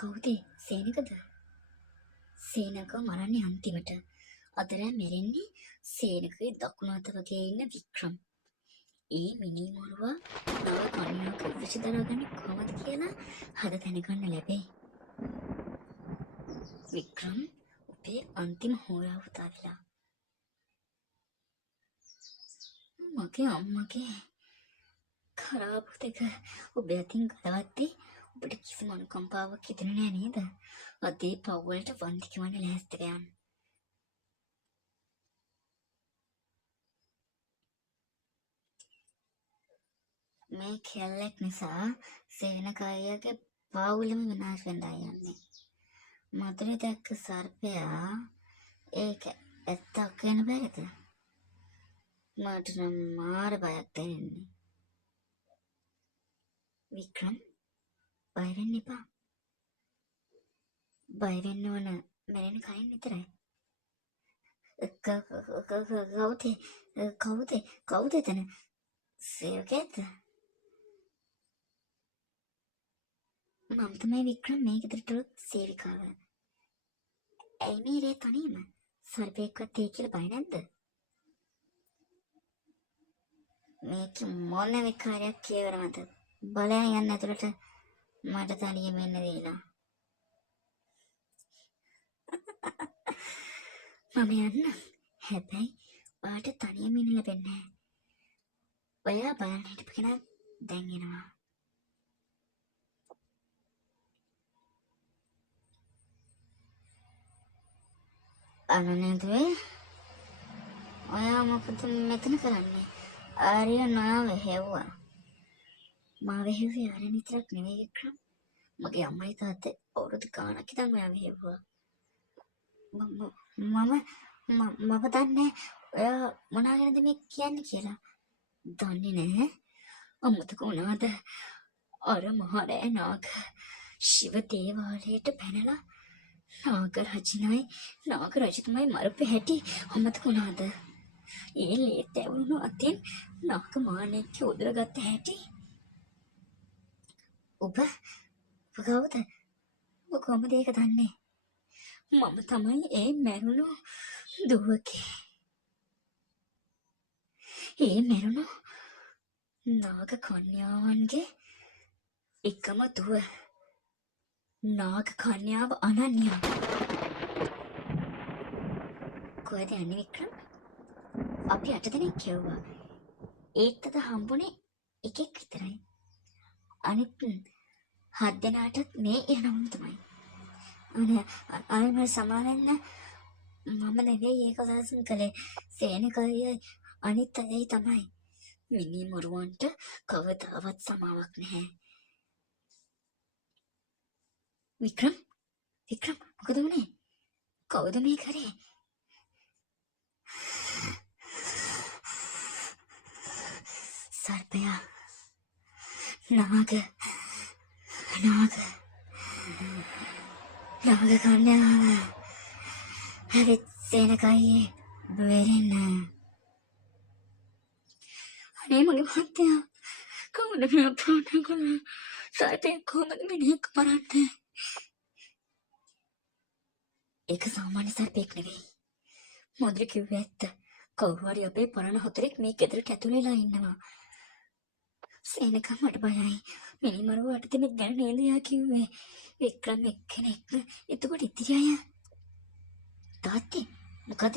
කවුද? සේනකද? සේනක මරන්නේ අන්තිමට. අදර මැරෙන්නේ සේනකගේ දකුණු අත වගේ ඉන්න වික්‍රම්. ඒ මිනි මරුවා නව කන්‍යාවක විෂ දරාගන්නේ කොහොමද කියලා හද දැනගන්න ලැබෙයි. වික්‍රම් ඔබේ අන්තිම හෝරාව තාවිලා. මගේ අම්මගේ කරාබු දෙක ඔබ අතින් ගලවද්දී ඔබට කිසිම අනුකම්පාවක් හිතෙන්නේ නෑ නේද? අදේ පව්වලට වන්දි කියවන්න ලෑස්තිව යන්න. මේ කෙල්ලෙක් නිසා සේනක අයියාගේ පවුලම විනාශ වෙන්නයි යන්නේ. මధుරේ දැක්ක සර්පයා ඒක ඇත්තක් වෙන බැරිද? මට නම් මාර බයක් දැනෙන්නේ. වික්‍රම් බය වෙන්න එපා. බය වෙන්න ඕන මැරෙන කයින් විතරයි. කවුද එතන? සේවකයෙක්ද? මම තමයි වික්‍රම්, මේ ගෙදරට සේවිකාව. ඇයි මේ රේ තනියම? සර්පයෙක්වත් ඒ කියලා බය නැද්ද? මේක මොන විකාරයක් කියවරමද? බලයන් යන්න ඇතුළට මට තනියම එන්න දීලා. මම යන්න. හැබැයි ඔයාට තනියම ඉන්න ලැබෙන්නේ නැහැ. ඔයා බලන්න හිටපු කෙනා දැන් එනවා. අනනේදුවේ ඔයා මොකද මෙතන කරන්නේ? ආර්ය නාව හෙව්වා. මාව හෙව්වේ ආර්ය විතරක් නෙවෙයි වික්‍රම්. මගේ අම්මයි තාත්තයි අවුරුදු ගාණක් ඉඳන් ඔයාව හෙව්වා. මම දන්නේ ඔයා මොනා ගැනද මේ කියන්නේ කියලා. දන්නේ නැහැ. අමුතක වුණාද? අර මහරෑ නාග ශිව දේවාලයට පැනලා නාග රජතුමයි මරපු හැටි අමතක වුණාද? ඒ ලේත් ඇවුණු අතින් නාග මාණෙක්ගේ උදුරගත්ත හැටි. ඔබ කවුද? ඔබ කොහොමද ඒක දන්නේ? මම තමයි ඒ මැරුණු දුවගේ. ඒ මැරුණු නාග කන්‍යාවන්ගේ එකම දුව. නාග කන්‍යාව අනන්‍යා. කොහෙද යන්නේ වික්‍රම්? අපි 8 දෙනෙක් කියවුවා. ඒකටද හම්බුනේ එකෙක් විතරයි. අනිත් 7 දෙනාටත් මේ එනවම තමයි. අනේ සමාවෙන්න මම නෙවෙයි ඒක සාසන කළේ. සේනකයි අනිත් අයයි තමයි. මිනි මරුවන්ට කවදාවත් සමාවක් නැහැ. වික්‍රම් මොකද වුනේ? කවුද මේ කරේ? සර්පයා නාග කන්‍යාව හැරිත් සේනකයි බෙරෙන්න. අනේ මගේ මහත්තයා කවුද මේ අප්‍රාණ කළේ? සර්පේ කොහොමද මිනිහෙක් මරන්නේ? ඒක සාමාන්‍ය සර්පෙක් නෙවෙයි. මොදර කිව්වේ ඇත්ත. කවුරු හරි අපේ පරණ හොතරෙක් මේ ගෙදරට ඇතුළු වෙලා ඉන්නවා. සේනක මට බයයි. මිනිමරුව 8 දෙනෙක් ගැන නේද යා කිව්වේ. වික්‍රම් එක්කෙනෙක්. එතකොට ඉතිරි අය තාත්තේ මොකද